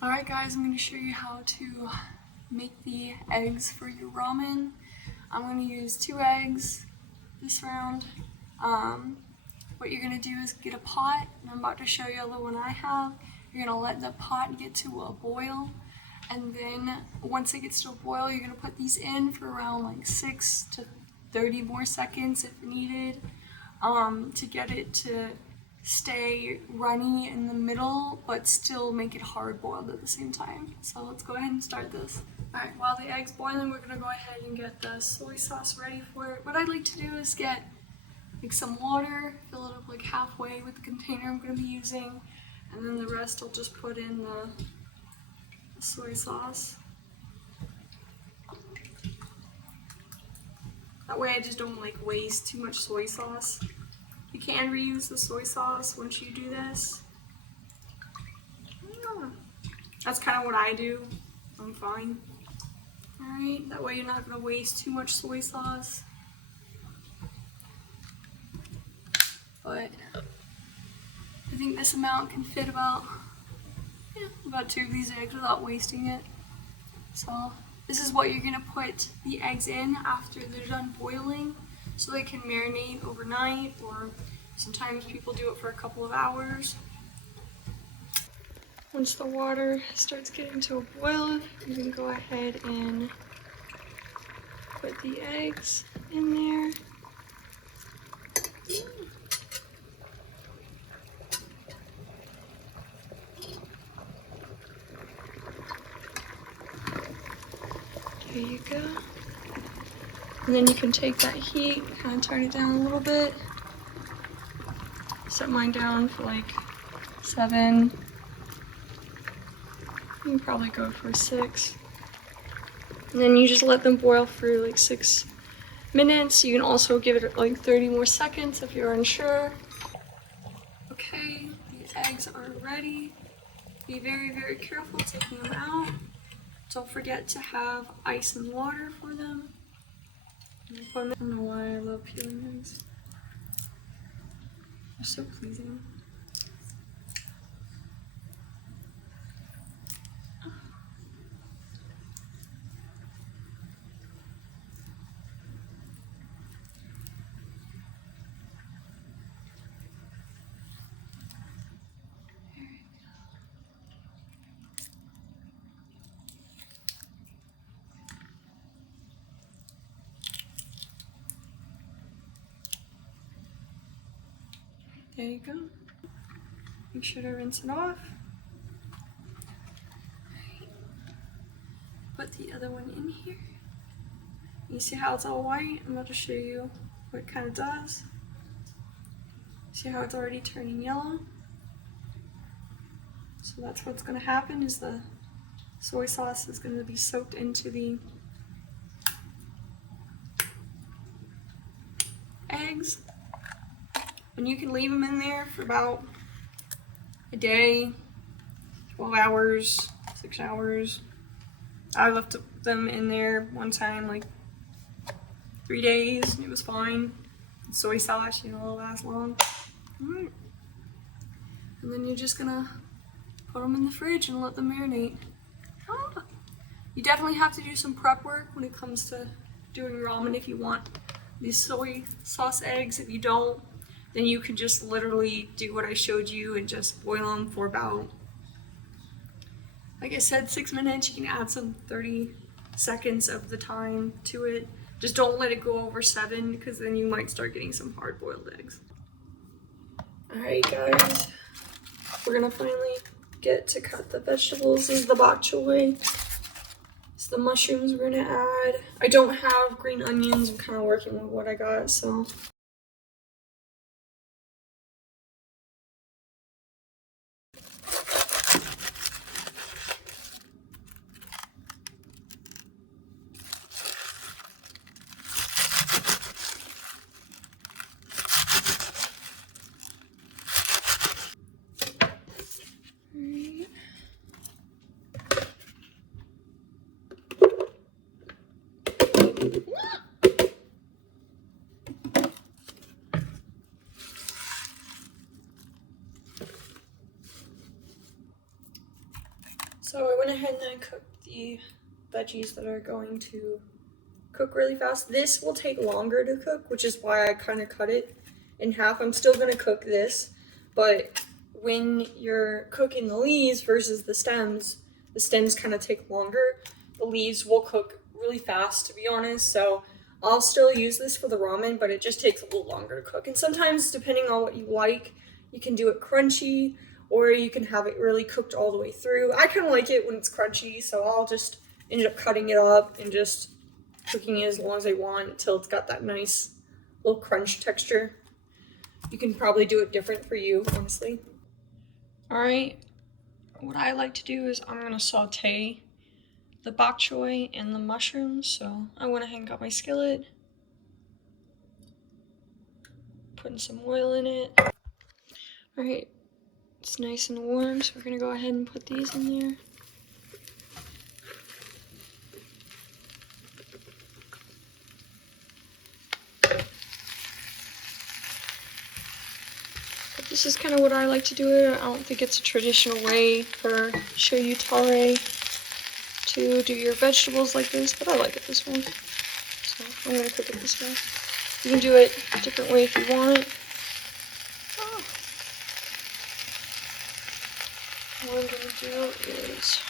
Alright guys, I'm going to show you how to make the eggs for your ramen. I'm going to use 2 eggs this round. What you're going to do is get a pot, and I'm about to show you the one I have. You're going to let the pot get to a boil, and then once it gets to a boil, you're going to put these in for around like 6 to 30 more seconds if needed, to get it to stay runny in the middle, but still make it hard boiled at the same time. So let's go ahead and start this. Alright, while the egg's boiling, we're gonna go ahead and get the soy sauce ready for it. What I'd like to do is get like some water, fill it up like halfway with the container I'm gonna be using, and then the rest I'll just put in the soy sauce. That way I just don't like waste too much soy sauce. You can reuse the soy sauce once you do this. That's kind of what I do. I'm fine. Alright, that way you're not going to waste too much soy sauce. But I think this amount can fit about 2 of these eggs without wasting it. So this is what you're going to put the eggs in after they're done boiling, so they can marinate overnight, or sometimes people do it for a couple of hours. Once the water starts getting to a boil, you can go ahead and put the eggs in there. There you go. And then you can take that heat, kind of turn it down a little bit. Set mine down for like 7. You can probably go for 6. And then you just let them boil for like 6 minutes. You can also give it like 30 more seconds if you're unsure. Okay, the eggs are ready. Be very, very careful taking them out. Don't forget to have ice and water for them. I don't know why I love peeling eggs. They're so pleasing. There you go. Make sure to rinse it off. Put the other one in here. You see how it's all white? I'm about to show you what it kind of does. See how it's already turning yellow? So that's what's going to happen, is the soy sauce is going to be soaked into the eggs. And you can leave them in there for about a day, 12 hours, 6 hours. I left them in there one time like 3 days and it was fine. Soy sauce, you know, it'll last long. Alright. And then you're just gonna put them in the fridge and let them marinate. You definitely have to do some prep work when it comes to doing ramen if you want these soy sauce eggs. If you don't, then you can just literally do what I showed you and just boil them for about, like I said, 6 minutes. You can add some 30 seconds of the time to it. Just don't let it go over 7, because then you might start getting some hard-boiled eggs. Alright guys, we're gonna finally get to cut the vegetables. This is the bok choy. It's the mushrooms we're gonna add. I don't have green onions. I'm kind of working with what I got, so. So I went ahead and I cooked the veggies that are going to cook really fast. This will take longer to cook, which is why I kind of cut it in half. I'm still going to cook this, but when you're cooking the leaves versus the stems kind of take longer. The leaves will cook really fast, to be honest, so I'll still use this for the ramen, but it just takes a little longer to cook. And sometimes, depending on what you like, you can do it crunchy, or you can have it really cooked all the way through. I kind of like it when it's crunchy, so I'll just end up cutting it up and just cooking it as long as I want until it's got that nice little crunch texture. You can probably do it different for you, honestly. All right, what I like to do is I'm gonna saute the bok choy and the mushrooms. So I went ahead and got my skillet, putting some oil in it. All right, it's nice and warm, so we're gonna go ahead and put these in there. This is kind of what I like to do it. I don't think it's a traditional way for Shoyu Tare to do your vegetables like this, but I like it this way. So I'm going to cook it this way. You can do it a different way if you want. What I'm going to do is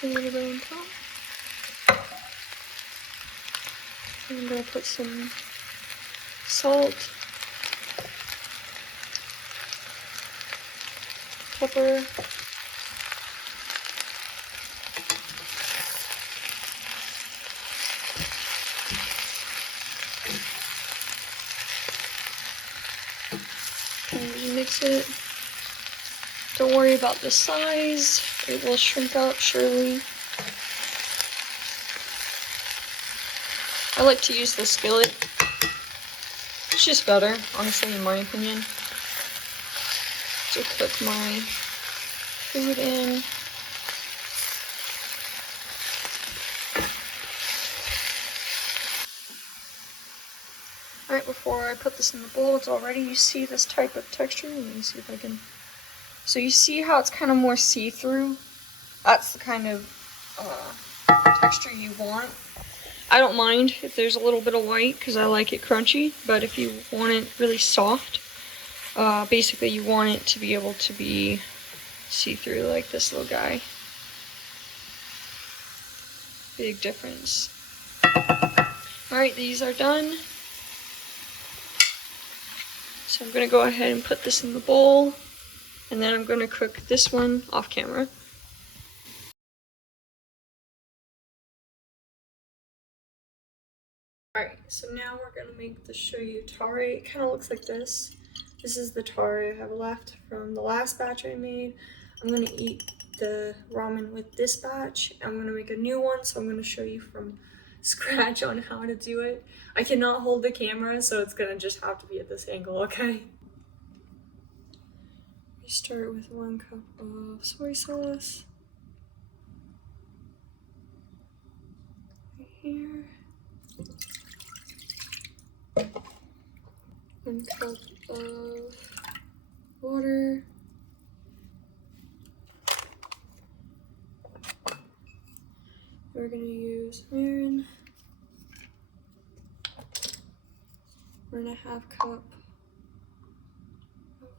put a little bit on top. I'm going to put some salt, pepper, and mix it. Don't worry about the size, it will shrink up surely. I like to use the skillet. It's just better, honestly, in my opinion, to cook my food in. Alright, before I put this in the bowl, it's already, you see this type of texture. Let me see if I can. So you see how it's kind of more see-through? That's the kind of texture you want. I don't mind if there's a little bit of white because I like it crunchy, but if you want it really soft, basically you want it to be able to be see-through like this little guy. Big difference. Alright, these are done. So I'm going to go ahead and put this in the bowl, and then I'm going to cook this one off camera. Alright, so now we're going to make the shoyu tare. It kind of looks like this. This is the tare I have left from the last batch I made. I'm going to eat the ramen with this batch. I'm going to make a new one, so I'm going to show you from scratch on how to do it. I cannot hold the camera, so it's going to just have to be at this angle, okay? We start with 1 cup of soy sauce. Right here. 1 cup of water. We're going to use Mirin. 1.5 cup of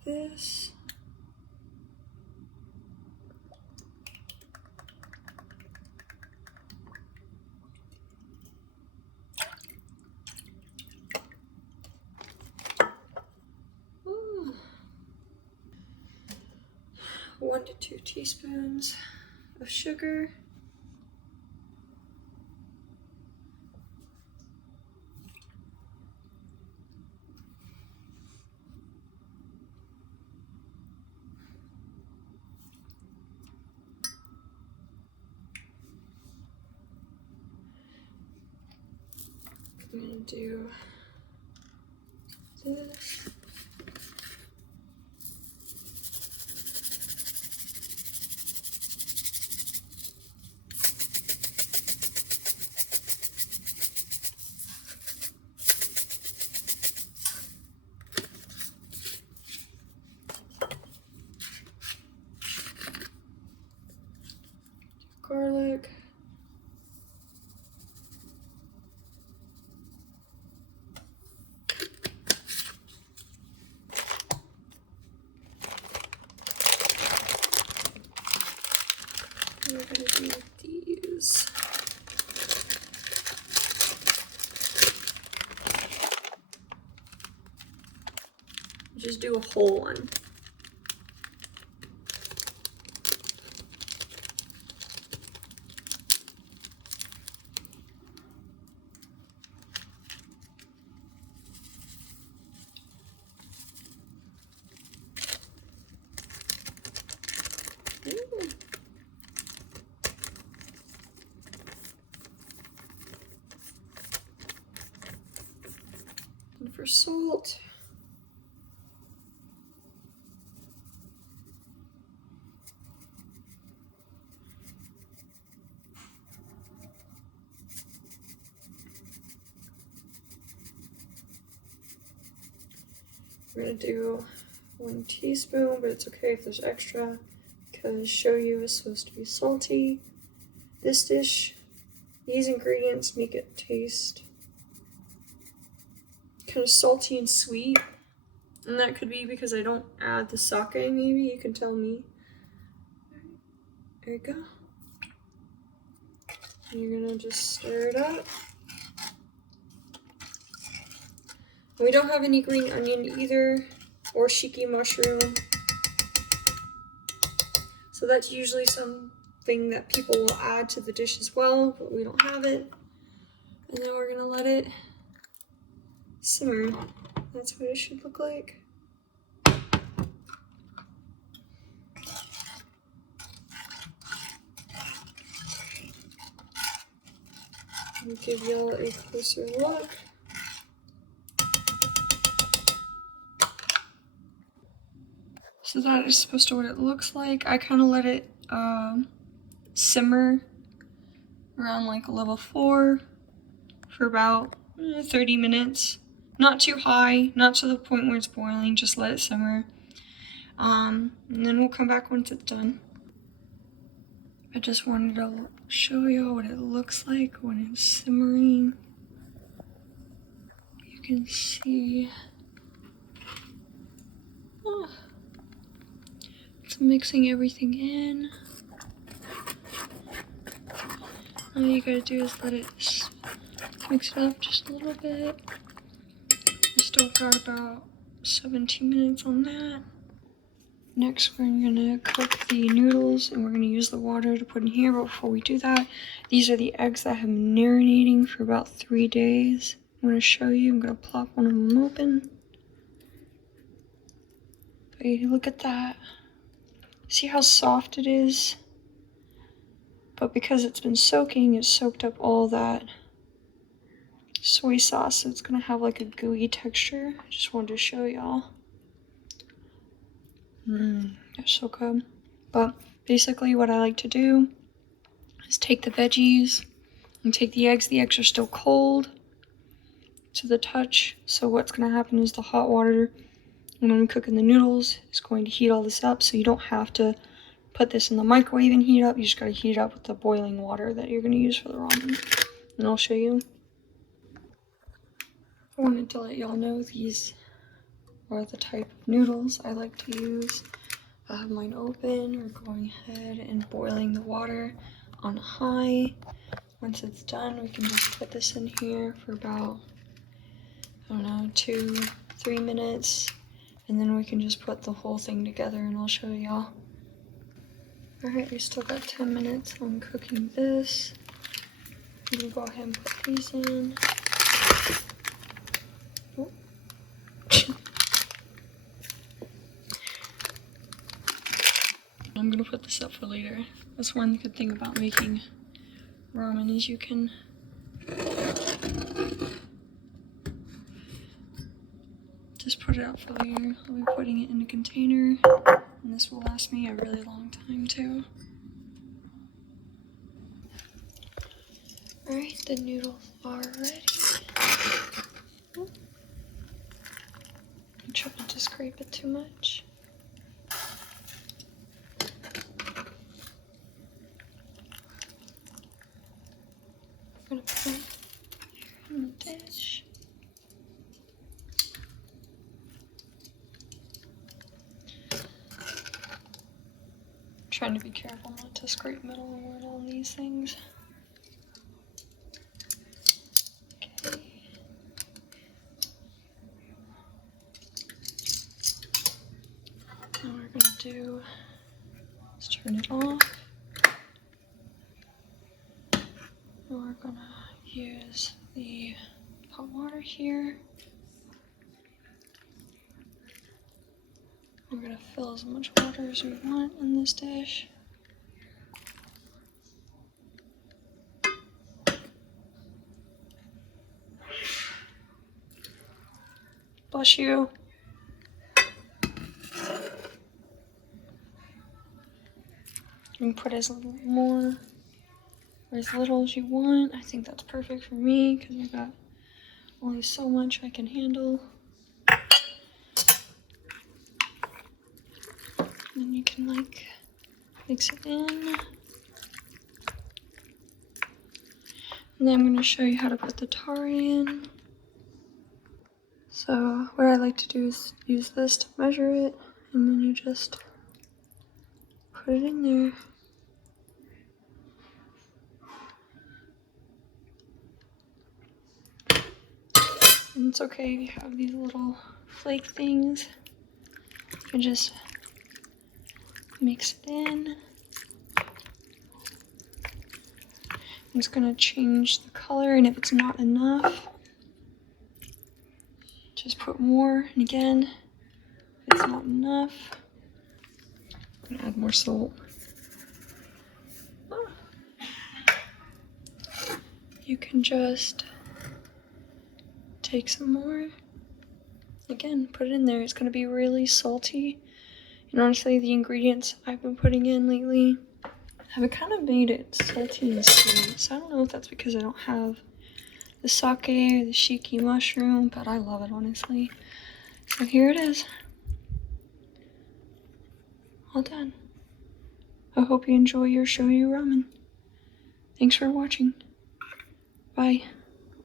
this. Ooh. 1 to 2 teaspoons of sugar. I'm going to do this. Just do a whole one. And for salt, we're gonna do 1 teaspoon, but it's okay if there's extra because shoyu is supposed to be salty. This dish, these ingredients make it taste kind of salty and sweet. And that could be because I don't add the sauté, maybe. You can tell me. There you go. And you're gonna just stir it up. We don't have any green onion either, or shiki mushroom. So that's usually something that people will add to the dish as well, but we don't have it. And then we're gonna let it simmer. That's what it should look like. I'll give y'all a closer look. So that is supposed to what it looks like. I kind of let it simmer around like level 4 for about 30 minutes. Not too high, not to the point where it's boiling, just let it simmer. And then we'll come back once it's done. I just wanted to show you what it looks like when it's simmering. You can see it's mixing everything in. All you gotta do is let it mix it up just a little bit. We still got about 17 minutes on that. Next, we're gonna cook the noodles and we're gonna use the water to put in here. But before we do that, these are the eggs that have been marinating for about 3 days. I'm gonna show you. I'm gonna plop one of them open. Hey, look at that. See how soft it is? But because it's been soaking, it's soaked up all that soy sauce, so it's gonna have like a gooey texture. I just wanted to show y'all. They're so good. But basically what I like to do is take the veggies and take the eggs. The eggs are still cold to the touch. So what's gonna happen is the hot water when I'm cooking the noodles is going to heat all this up. So you don't have to put this in the microwave and heat it up. You just gotta heat it up with the boiling water that you're gonna use for the ramen. And I'll show you. I wanted to let y'all know these are the type of noodles I like to use. I have mine open. We're going ahead and boiling the water on high. Once it's done, we can just put this in here for about, I don't know, 2-3 minutes. And then we can just put the whole thing together and I'll show y'all. Alright, we still got 10 minutes on cooking this. I'm gonna go ahead and put these in. Oh. I'm gonna put this up for later. That's one good thing about making ramen is you can just put it out for later. I'll be putting it in a container, and this will last me a really long time too. Alright, the noodles are ready. I'm trying not to scrape it too much. I'm gonna put it in the dish. I'm trying to be careful not to scrape metal on these things. Okay. What we're gonna do is turn it off. And we're gonna use the hot water here. We're gonna fill as much water as we want in this dish. Bless you. You can put as little more or as little as you want. I think that's perfect for me because I've got only so much I can handle. And then you can like mix it in. And then I'm going to show you how to put the tare in. So what I like to do is use this to measure it, and then you just put it in there. And it's okay if you have these little flake things. You can just mix it in. It's gonna change the color, and if it's not enough, just put more. And again, if it's not enough, I'm gonna add more salt. You can just take some more. Again, put it in there. It's gonna be really salty. And honestly, the ingredients I've been putting in lately have kind of made it salty and sweet. So I don't know if that's because I don't have the sauté or the shiki mushroom, but I love it, honestly. So here it is. All done. I hope you enjoy your shoyu ramen. Thanks for watching. Bye.